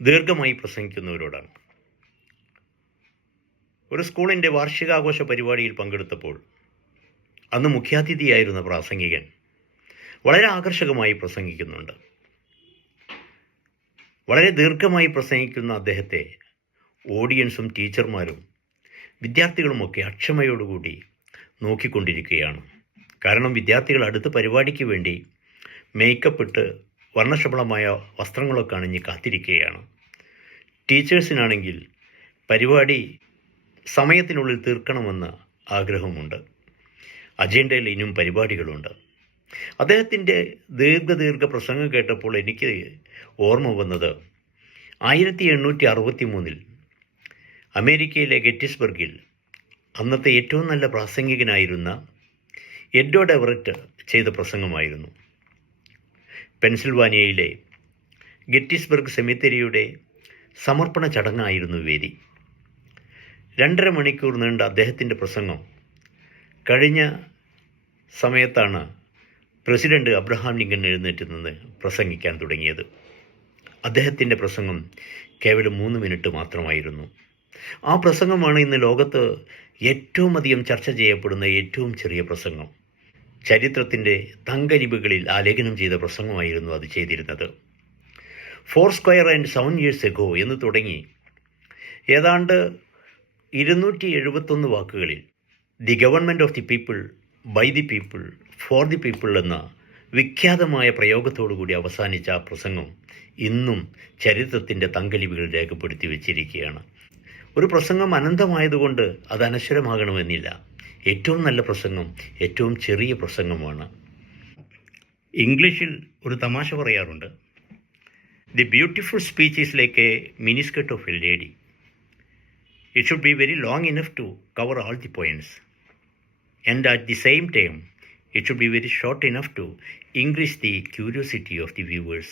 ദീർഘമായി പ്രസംഗിക്കുന്നവരോടാണ്. ഒരു സ്കൂളിൻ്റെ വാർഷികാഘോഷ പരിപാടിയിൽ പങ്കെടുത്തപ്പോൾ അന്ന് മുഖ്യാതിഥിയായിരുന്ന പ്രാസംഗികൻ വളരെ ആകർഷകമായി പ്രസംഗിക്കുന്നുണ്ട്. വളരെ ദീർഘമായി പ്രസംഗിക്കുന്ന അദ്ദേഹത്തെ ഓഡിയൻസും ടീച്ചർമാരും വിദ്യാർത്ഥികളുമൊക്കെ അക്ഷമയോടുകൂടി നോക്കിക്കൊണ്ടിരിക്കുകയാണ്. കാരണം വിദ്യാർത്ഥികൾ അടുത്ത പരിപാടിക്ക് വേണ്ടി മേക്കപ്പ് ഇട്ട് വർണ്ണശബളമായ വസ്ത്രങ്ങളൊക്കെ അണിഞ്ഞ് കാത്തിരിക്കുകയാണ്. ടീച്ചേഴ്സിനാണെങ്കിൽ പരിപാടി സമയത്തിനുള്ളിൽ തീർക്കണമെന്ന് ആഗ്രഹമുണ്ട്. അജണ്ടയിൽ ഇനിയും പരിപാടികളുണ്ട്. അദ്ദേഹത്തിൻ്റെ ദീർഘ പ്രസംഗം കേട്ടപ്പോൾ എനിക്ക് ഓർമ്മ വന്നത് 1863 അമേരിക്കയിലെ ഗെറ്റിസ്ബർഗിൽ അന്നത്തെ ഏറ്റവും നല്ല പ്രാസംഗികനായിരുന്ന എഡ്വേർഡ് എവററ്റ് ചെയ്ത പ്രസംഗമായിരുന്നു. പെൻസിൽവാനിയയിലെ ഗെറ്റിസ്ബർഗ് സെമിത്തേരിയുടെ സമർപ്പണ ചടങ്ങായിരുന്നു വേദി. 2.5 മണിക്കൂർ നീണ്ട അദ്ദേഹത്തിൻ്റെ പ്രസംഗം കഴിഞ്ഞ സമയത്താണ് പ്രസിഡന്റ് അബ്രഹാം ലിങ്കൺ എഴുന്നേറ്റ് നിന്ന് പ്രസംഗിക്കാൻ തുടങ്ങിയത്. അദ്ദേഹത്തിൻ്റെ പ്രസംഗം കേവലം 3 മിനിറ്റ് മാത്രമായിരുന്നു. ആ പ്രസംഗമാണ് ഇന്ന് ലോകത്ത് ഏറ്റവും അധികം ചർച്ച ചെയ്യപ്പെടുന്ന ഏറ്റവും ചെറിയ പ്രസംഗം. ചരിത്രത്തിൻ്റെ തങ്കലിപികളിൽ ആലേഖനം ചെയ്ത പ്രസംഗമായിരുന്നു അത് ചെയ്തിരുന്നത്. 4 Square and 7 years ago എന്ന് തുടങ്ങി ഏതാണ്ട് 271 വാക്കുകളിൽ the government of the people, by the people, for the people എന്ന വിഖ്യാതമായ പ്രയോഗത്തോടുകൂടി അവസാനിച്ച ആ പ്രസംഗം ഇന്നും ചരിത്രത്തിൻ്റെ തങ്കലിപികൾ രേഖപ്പെടുത്തി വച്ചിരിക്കുകയാണ്. ഒരു പ്രസംഗം അനന്തമായതുകൊണ്ട് അത് അനശ്വരമാകണമെന്നില്ല. ഏറ്റവും നല്ല പ്രസംഗം ഏറ്റവും ചെറിയ പ്രസംഗമാണ്. ഇംഗ്ലീഷിൽ ഒരു തമാശ പറയാറുണ്ട്. The beautiful speech is like a miniskirt of a lady. It should be very long enough to cover all the points, and at the same time it should be very short enough to increase the curiosity of the viewers.